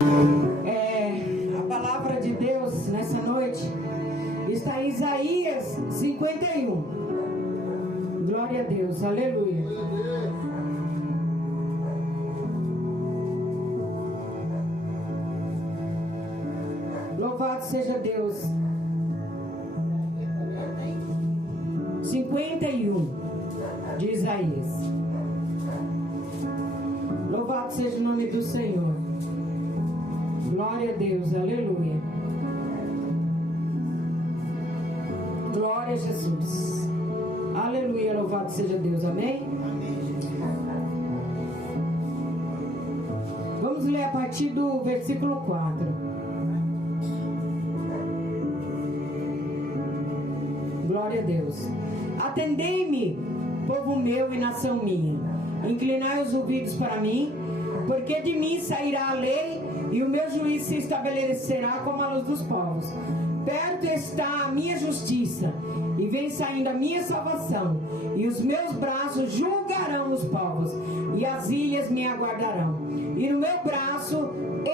A palavra de Deus nessa noite está em Isaías 51. Glória a Deus, aleluia. Louvado seja Deus. 51 de Isaías. Louvado seja o nome do Senhor. Glória a Deus, aleluia. Glória a Jesus. Aleluia, louvado seja Deus, amém? Vamos ler a partir do versículo 4. Glória a Deus. Atendei-me, povo meu e nação minha. Inclinai os ouvidos para mim, porque de mim sairá a lei e o meu juízo se estabelecerá como a luz dos povos. Perto está a minha justiça, e vem saindo a minha salvação, e os meus braços julgarão os povos, e as ilhas me aguardarão, e no meu braço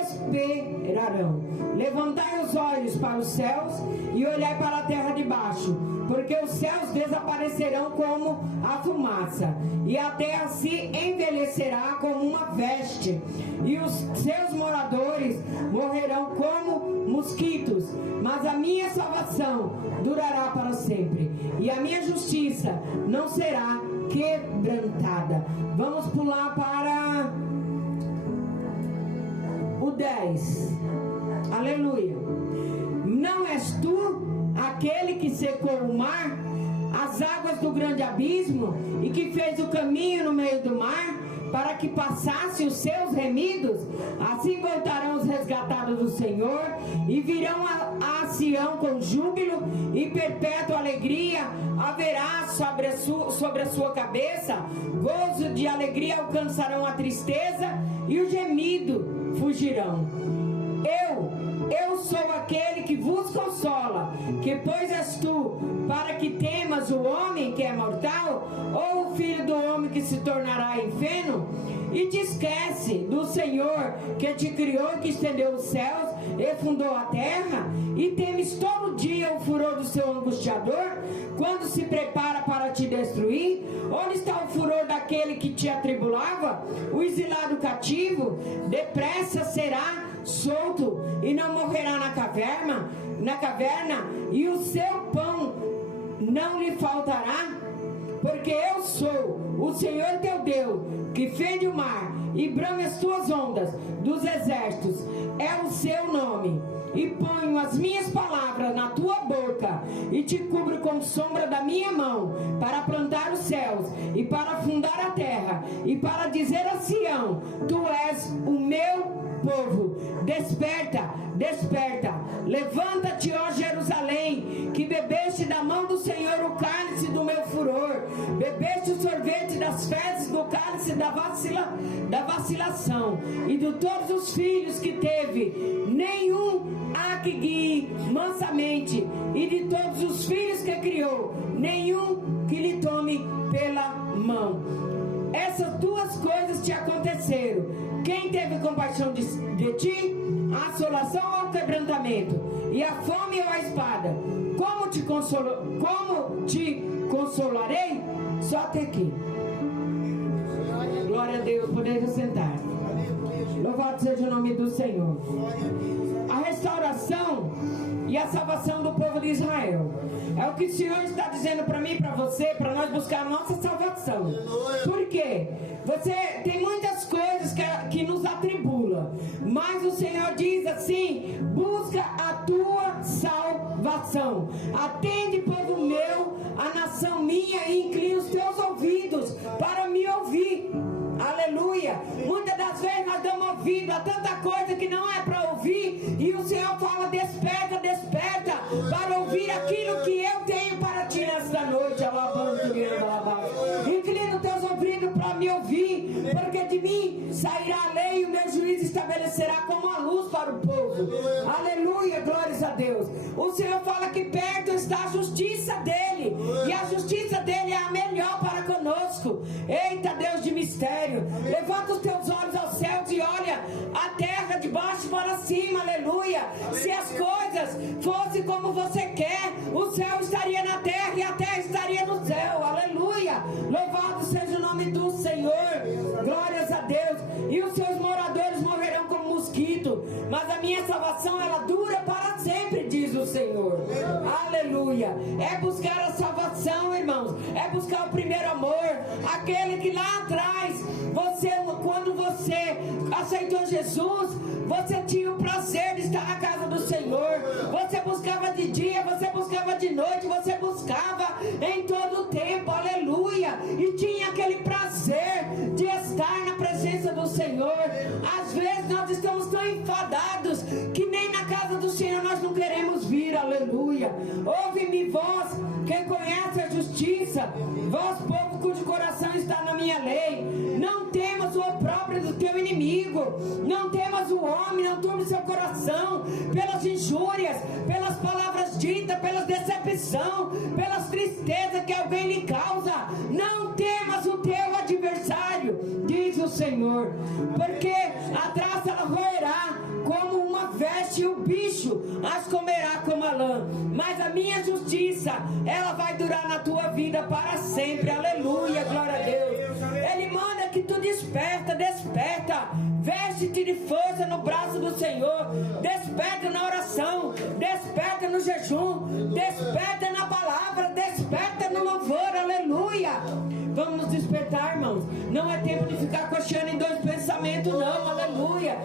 esperarão. Levantai os olhos para os céus, e olhai para a terra de baixo, porque os céus desaparecerão como a fumaça, e a terra se envelhecerá como uma veste, e os seus moradores morrerão como mosquitos, mas a minha salvação durará para sempre, e a minha justiça não será quebrantada. Vamos pular para o 10. Aleluia. Não és tu aquele que secou o mar, as águas do grande abismo, e que fez o caminho no meio do mar, para que passassem os seus remidos? Assim voltarão os resgatados do Senhor, e virão a Sião com júbilo, e perpétua alegria haverá sobre a sua cabeça. Gozo de alegria alcançarão a tristeza, e o gemido fugirão. Eu sou aquele que vos consola. Que pois és tu, para que temas o homem que é mortal, ou o filho do homem que se tornará em feno? E te esquece do Senhor que te criou, que estendeu os céus e fundou a terra? E temes todo dia o furor do seu angustiador, quando se prepara para te destruir? Onde está o furor daquele que te atribulava? O exilado cativo depressa será solto, e não morrerá na caverna, e o seu pão não lhe faltará. Porque eu sou o Senhor teu Deus, que fende o mar e brama as tuas ondas dos exércitos, é o seu nome. E ponho as minhas palavras na tua boca, e te cubro com sombra da minha mão, para plantar os céus, e para fundar a terra, e para dizer a Sião: tu és o meu povo. Desperta, desperta, levanta-te, ó Jerusalém, que bebeste da mão do Senhor o cálice do meu furor, bebeste o sorvete das fezes do cálice da vacilação, e de todos os filhos que teve, nenhum há que guie mansamente, e de todos os filhos que criou, nenhum que lhe tome pela mão. Essas duas coisas te aconteceram. Quem teve compaixão de ti? A assolação ou o quebrantamento? E a fome ou a espada? Como te consolarei? Só até aqui. Glória a Deus, podeis sentar. Louvado seja o nome do Senhor. A restauração e a salvação do povo de Israel é o que o Senhor está dizendo para mim e para você, para nós buscar a nossa salvação. Por quê? Você tem muitas coisas que nos atribulam, mas o Senhor diz assim: busca a tua salvação. Atende, povo meu, a nação minha, e inclina os teus ouvidos para me ouvir. Aleluia. Muitas das vezes nós damos ouvido a tanta coisa que não é para ouvir, e o Senhor fala: desperta, desperta, para ouvir aquilo que eu tenho para ti nesta noite. Inclina os teus ouvidos para me ouvir, porque de mim sairá a lei, e o meu juízo estabelecerá como a luz para o povo. Aleluia, glórias a Deus. O Senhor fala que perto está a justiça dele, e a justiça dele é a melhor para conosco. Eita, Deus de mistério, levanta os teus olhos aos céus e olha a terra debaixo baixo para cima, aleluia. Se as coisas fossem como você quer, o céu estaria na terra e a terra estaria no céu, aleluia. Louvado seja o nome do Senhor, glórias a Deus. E os seus moradores morrerão como mosquito, mas a minha salvação, ela dura para sempre, diz o Senhor, aleluia. É buscar a salvação, irmãos, é buscar o primeiro amor, aquele que lá atrás, quando você aceitou Jesus, você tinha o prazer de estar na casa do Senhor, você buscava de dia, você buscava de noite, você buscava em todo o tempo, aleluia, e tinha aquele prazer de estar na presença do Senhor. Às vezes nós estamos tão enfadados que nem na casa do Senhor nós não queremos vir, aleluia. Ouve-me, vós, quem conhece a justiça, vós, povo cujo coração está na minha lei, não temas o opróbrio do teu inimigo, não temas o homem, não turbe seu coração pelas injúrias, pelas palavras ditas, pela decepção, pelas tristezas que alguém lhe causa. Não temas o teu adversário, diz o Senhor, porque a traça ela roerá como uma veste e o bicho as comerá como a lã, mas a minha justiça, ela vai durar na tua vida para sempre, aleluia, glória a Deus. Ele manda que tu desperta, veste-te de força no braço do Senhor, desperta na oração, desperta no jejum, desperta na palavra, desperta no louvor, aleluia. Vamos nos despertar, irmãos. Não é tempo de ficar coxando em dois pensamentos, não, aleluia.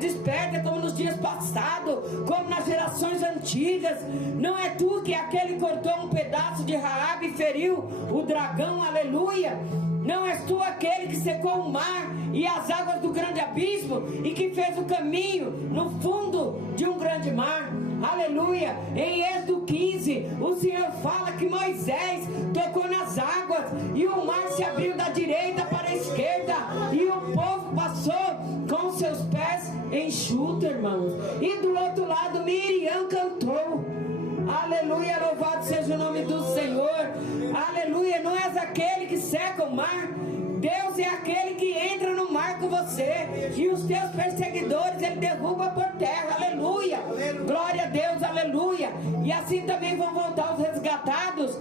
Desperta como nos dias passados, como nas gerações antigas. Não é tu que é aquele que cortou um pedaço de Raabe e feriu o dragão, aleluia. Não és tu aquele que secou o mar e as águas do grande abismo e que fez o caminho no fundo de um grande mar, aleluia. Em Êxodo 15, o Senhor fala que Moisés tocou nas águas e o mar se abriu da direita para a esquerda e o povo passou com seus pés enxutos, irmãos. E do outro lado Miriam cantou, aleluia, louvado seja o nome do Senhor, aleluia. Não és aquele que seca o mar, Deus é aquele que entra no mar com você e os teus perseguidores ele derruba por terra, aleluia, glória a Deus, aleluia. E assim também vão voltar os resgatados,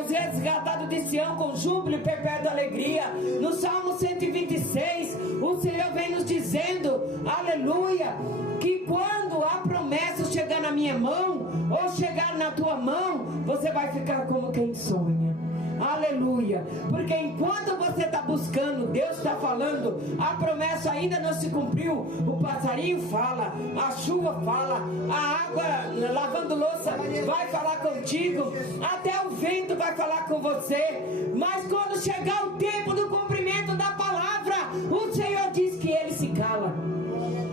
os resgatados de Sião com júbilo e perpétua alegria. No Salmo 126 o Senhor vem nos dizendo, aleluia, que quando a promessa chegar na minha mão ou chegar na tua mão, você vai ficar como quem sonha, aleluia, porque enquanto você está buscando, Deus está falando, a promessa ainda não se cumpriu. O passarinho fala, a chuva fala, a água lavando louça vai falar contigo, até o vento vai falar com você, mas quando chegar o tempo do cumprimento da palavra, o Senhor diz que ele se cala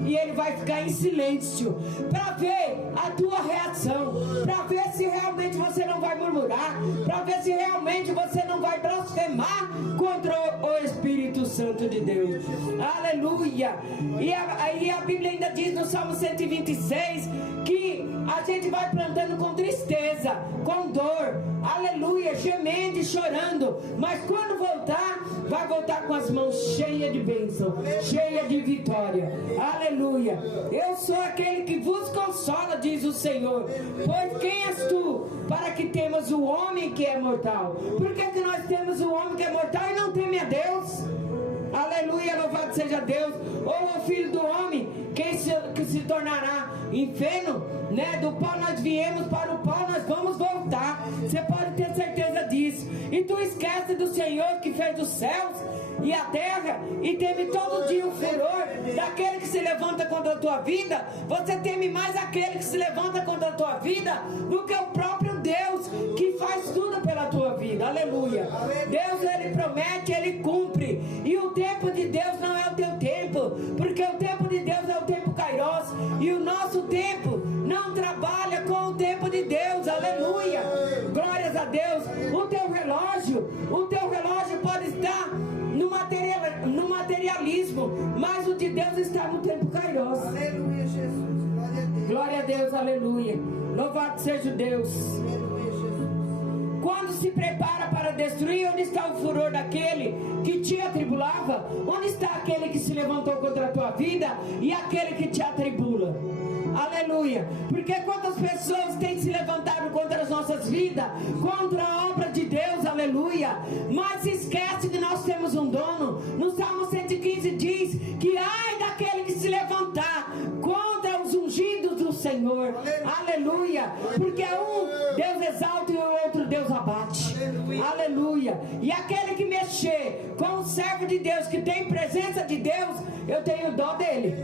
e ele vai ficar em silêncio para ver a tua reação, para ver se realmente você não vai murmurar, para ver se realmente você não vai blasfemar contra o Espírito Santo de Deus, aleluia. E aí a Bíblia ainda diz no Salmo 126 que a gente vai plantando com tristeza, com dor, aleluia, gemendo e chorando, mas quando voltar, vai voltar com as mãos cheias de bênção, cheia de vitória, aleluia. Eu sou aquele que vos consola, diz o Senhor. Pois quem és tu para que temas o homem que é mortal? Por que nós temos o homem que é mortal e não teme a Deus? Aleluia, louvado seja Deus. Ou o filho do homem que se tornará inferno, né? Do pó nós viemos, para o pó nós vamos voltar. Você pode ter certeza disso. E tu esquece do Senhor que fez os céus e a terra e teme todo dia o furor daquele que se levanta contra a tua vida. Você teme mais aquele que se levanta contra a tua vida do que o próprio Deus que faz tudo pela tua vida, aleluia. Deus, ele promete, ele cumpre, e o tempo de Deus não é o teu tempo, porque o tempo de Deus é o tempo Kairos, e o nosso tempo não trabalha com o tempo de Deus, aleluia, glórias a Deus. O teu relógio pode estar no materialismo, mas o de Deus está no tempo Kairos. Aleluia, Jesus. Glória a Deus, aleluia. Louvado seja Deus. Aleluia, Jesus. quando se prepara para destruir, onde está o furor daquele que te atribulava? Onde está aquele que se levantou contra a tua vida e aquele que te atribula? Aleluia. Porque quantas pessoas têm se levantado contra as nossas vidas, contra a obra de Deus, aleluia, mas se esquece que nós temos um dono. No Salmo 115 diz que ai daquele que se levantar contra os ungidos do Senhor, aleluia, porque um Deus exalta e o outro Deus abate, aleluia. E aquele que mexer com o servo de Deus, que tem presença de Deus, eu tenho dó dele,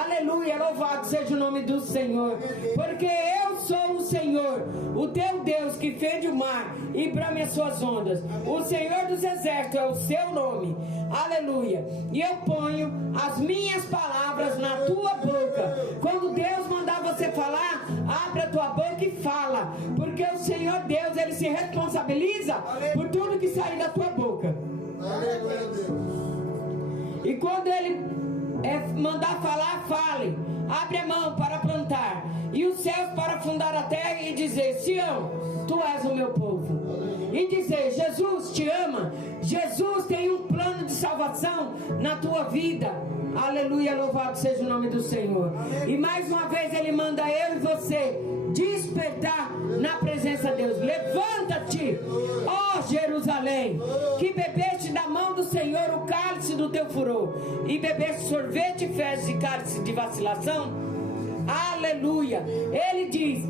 aleluia. Louvado seja o nome do Senhor, porque eu sou o Senhor, o teu Deus, que fende o mar e brame as suas ondas. O Senhor dos exércitos é o seu nome, aleluia. E eu ponho as minhas palavras na tua boca. Quando Deus mandar você falar, abre a tua boca e fala, porque o Senhor Deus, ele se responsabiliza por tudo que sair da tua boca. E quando ele mandar falar, fale. Abre a mão para plantar e os céus para fundar a terra, e dizer: Sião, tu és o meu povo. E dizer: Jesus te ama. Jesus tem um plano de salvação na tua vida. Aleluia, louvado seja o nome do Senhor. E mais uma vez ele manda eu e você despertar na presença de Deus. Levanta-te, ó Jerusalém, que bebeste da mão do Senhor o cálice do teu furor, e bebeste sorvete e fezes de cálice de vacilação. Aleluia. Ele diz: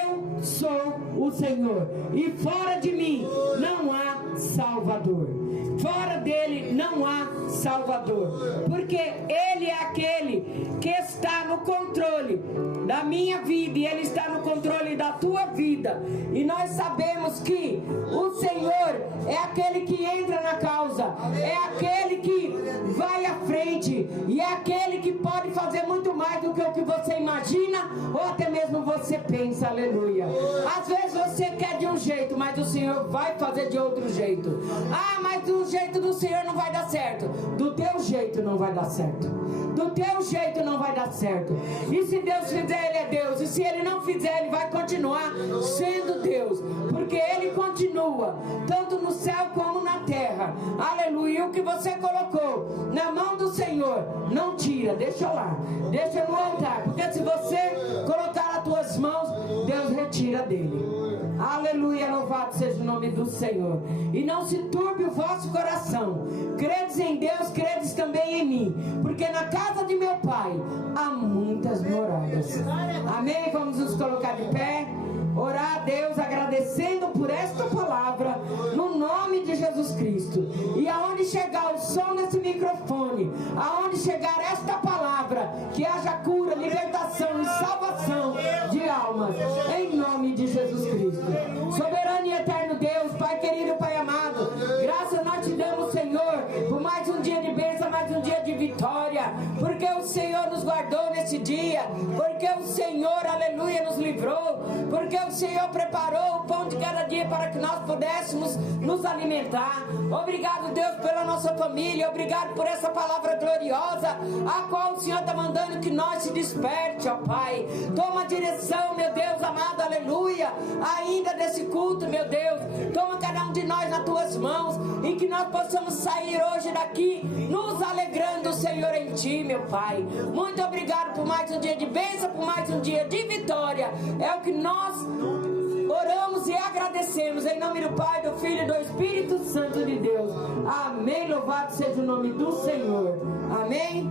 eu sou o Senhor, e fora de mim não há Salvador. Fora dele não há Salvador, porque ele é aquele que está no controle da minha vida, e ele está no controle da tua vida. E nós sabemos que o Senhor é aquele que entra na causa, é aquele que vai à frente, e é aquele que pode fazer muito mais do que o que você imagina ou até mesmo você pensa. Aleluia. Às vezes você quer de um jeito, mas o Senhor vai fazer de outro jeito. Ah, mas do jeito do Senhor não vai dar certo. Do teu jeito não vai dar certo. Do teu jeito não vai dar certo. E se Deus fizer, ele é Deus. E se ele não fizer, ele vai continuar sendo Deus, porque ele continua tanto no céu como na terra. Aleluia. E o que você colocou na mão do Senhor, não tira, deixa lá, deixa no altar, porque se você colocar nas tuas mãos, Deus retira dele. Aleluia, louvado seja o nome do Senhor. E não se turbe o vosso coração. Credes em Deus, credes também em mim, porque na casa de meu Pai há muitas moradas. Amém? Vamos nos colocar de pé, orar a Deus, agradecendo por esta palavra, no nome de Jesus Cristo. E aonde chegar o som desse microfone, aonde chegar esta palavra, que haja cura, libertação e salvação de almas, em nome de Jesus Cristo. Soberano e eterno Deus, Pai querido, Pai amado, graças nós te damos, Senhor, por mais um dia de bênção, mais um dia de vitória, porque o Senhor nos guardou nesse dia, porque o Senhor, aleluia, nos livrou, porque o Senhor preparou o pão de cada dia para que nós pudéssemos nos alimentar. Obrigado, Deus, pela nossa família. Obrigado por essa palavra gloriosa, a qual o Senhor está mandando que nós se desperte, ó Pai. Toma a direção, meu Deus amado, aleluia, ainda desse culto, meu Deus. Toma cada um de nós nas tuas mãos, e que nós possamos sair hoje daqui nos alegrando, Senhor, em Ti, meu Pai. Muito obrigado por mais um dia de bênção, por mais um dia de vitória. É o que nós oramos e agradecemos, em nome do Pai, do Filho e do Espírito Santo de Deus. Amém. Louvado seja o nome do Senhor. Amém.